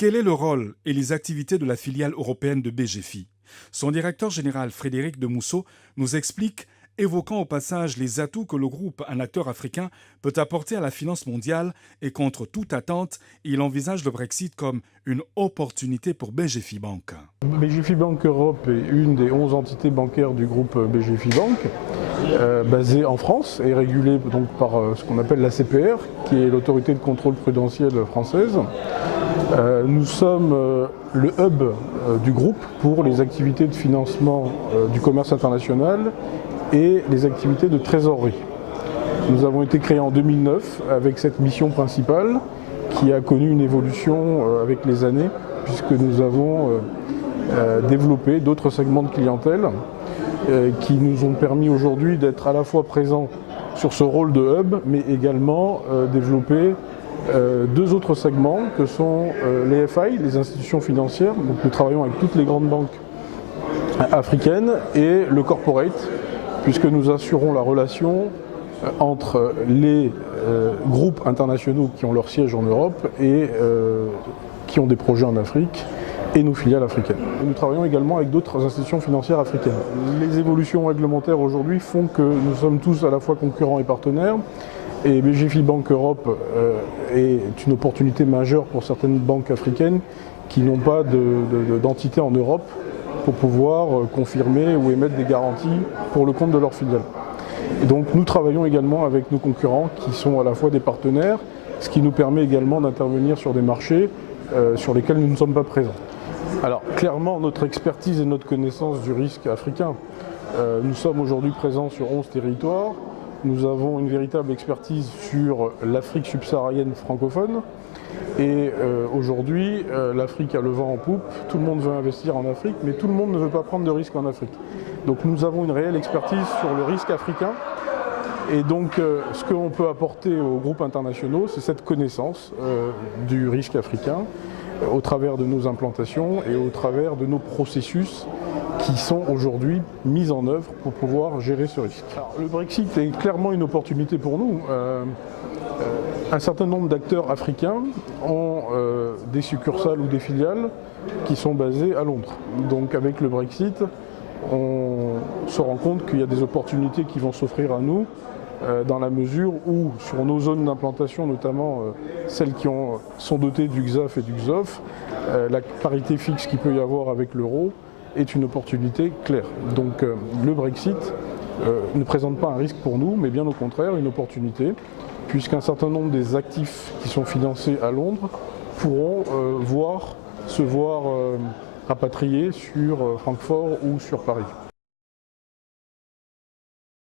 Quel est le rôle et les activités de la filiale européenne de BGFI? Son directeur général Frédéric Demousseau nous explique, évoquant au passage les atouts que le groupe, un acteur africain, peut apporter à la finance mondiale et contre toute attente, il envisage le Brexit comme une opportunité pour BGFI Bank. BGFI Bank Europe est une des 11 entités bancaires du groupe BGFI Bank, basée en France et régulée donc par ce qu'on appelle la CPR, qui est l'autorité de contrôle prudentiel française. Nous sommes le hub du groupe pour les activités de financement du commerce international et les activités de trésorerie. Nous avons été créés en 2009 avec cette mission principale qui a connu une évolution avec les années puisque nous avons développé d'autres segments de clientèle qui nous ont permis aujourd'hui d'être à la fois présents sur ce rôle de hub mais également développer deux autres segments que sont les FI, les institutions financières. Donc nous travaillons avec toutes les grandes banques africaines et le corporate, puisque nous assurons la relation entre les groupes internationaux qui ont leur siège en Europe et qui ont des projets en Afrique et nos filiales africaines. Nous travaillons également avec d'autres institutions financières africaines. Les évolutions réglementaires aujourd'hui font que nous sommes tous à la fois concurrents et partenaires. Et BGFI Bank Europe est une opportunité majeure pour certaines banques africaines qui n'ont pas d'entité en Europe pour pouvoir confirmer ou émettre des garanties pour le compte de leurs filiales. Et donc nous travaillons également avec nos concurrents qui sont à la fois des partenaires, ce qui nous permet également d'intervenir sur des marchés sur lesquels nous ne sommes pas présents. Alors clairement notre expertise et notre connaissance du risque africain, nous sommes aujourd'hui présents sur 11 territoires. Nous avons une véritable expertise sur l'Afrique subsaharienne francophone et aujourd'hui l'Afrique a le vent en poupe, tout le monde veut investir en Afrique mais tout le monde ne veut pas prendre de risques en Afrique. Donc nous avons une réelle expertise sur le risque africain et donc ce qu'on peut apporter aux groupes internationaux c'est cette connaissance du risque africain au travers de nos implantations et au travers de nos processus qui sont aujourd'hui mis en œuvre pour pouvoir gérer ce risque. Alors, le Brexit est clairement une opportunité pour nous. Un certain nombre d'acteurs africains ont des succursales ou des filiales qui sont basées à Londres. Donc avec le Brexit, on se rend compte qu'il y a des opportunités qui vont s'offrir à nous dans la mesure où sur nos zones d'implantation, notamment celles qui sont dotées du XAF et du XOF, la parité fixe qu'il peut y avoir avec l'euro est une opportunité claire. Donc le Brexit ne présente pas un risque pour nous, mais bien au contraire une opportunité, puisqu'un certain nombre des actifs qui sont financés à Londres pourront se voir rapatriés sur Francfort ou sur Paris.